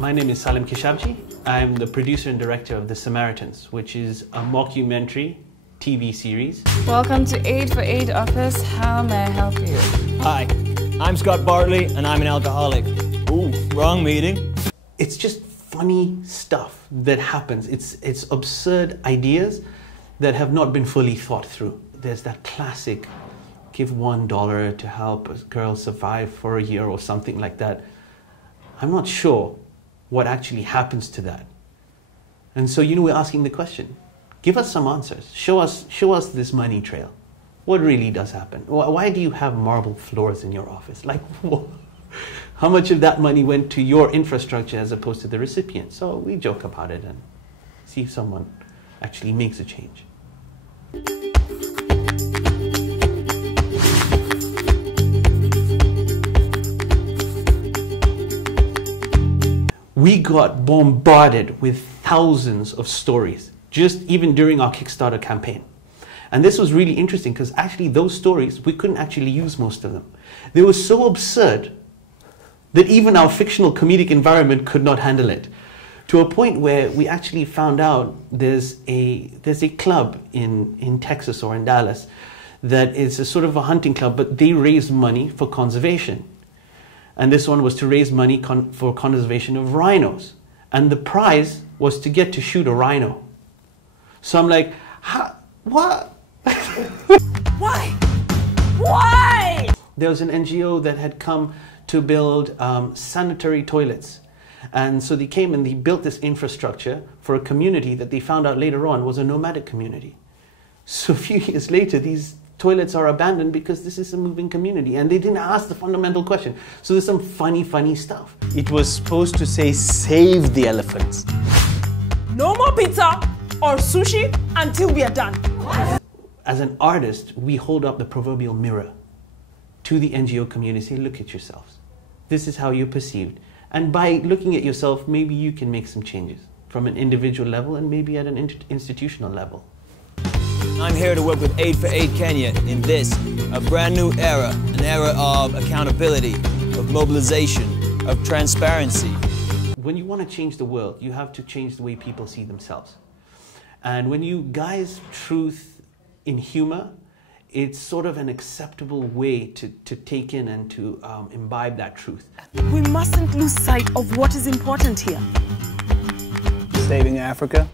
My name is Salim Kishabji. I'm the producer and director of The Samaritans, which is a mockumentary TV series. Welcome to Aid for Aid office. How may I help you? Hi, I'm Scott Bartley and I'm an alcoholic. Ooh, wrong meeting. It's just funny stuff that happens. It's absurd ideas that have not been fully thought through. There's that classic, give $1 to help a girl survive for a year or something like that. I'm not sure what actually happens to that. And so, we're asking the question, give us some answers. Show us this money trail. What really does happen? Why do you have marble floors in your office? Like, how much of that money went to your infrastructure as opposed to the recipient? So we joke about it and see if someone actually makes a change. We got bombarded with thousands of stories, just even during our Kickstarter campaign. And this was really interesting because actually those stories, we couldn't actually use most of them. They were so absurd that even our fictional comedic environment could not handle it. To a point where we actually found out there's a club in Texas or in Dallas that is a sort of a hunting club, but they raise money for conservation. And this one was to raise money for conservation of rhinos. And the prize was to get to shoot a rhino. So I'm like, what? Why? Why? There was an NGO that had come to build sanitary toilets. And so they came and they built this infrastructure for a community that they found out later on was a nomadic community. So a few years later, these toilets are abandoned because this is a moving community and they didn't ask the fundamental question. So there's some funny stuff. It was supposed to say, save the elephants. No more pizza or sushi until we are done. As an artist, we hold up the proverbial mirror to the NGO community, say, look at yourselves. This is how you're perceived. And by looking at yourself, maybe you can make some changes from an individual level and maybe at an institutional level. I'm here to work with Aid for Aid Kenya in this, a brand new era, an era of accountability, of mobilization, of transparency. When you want to change the world, you have to change the way people see themselves. And when you guise truth in humor, it's sort of an acceptable way to take in and to imbibe that truth. We mustn't lose sight of what is important here. Saving Africa.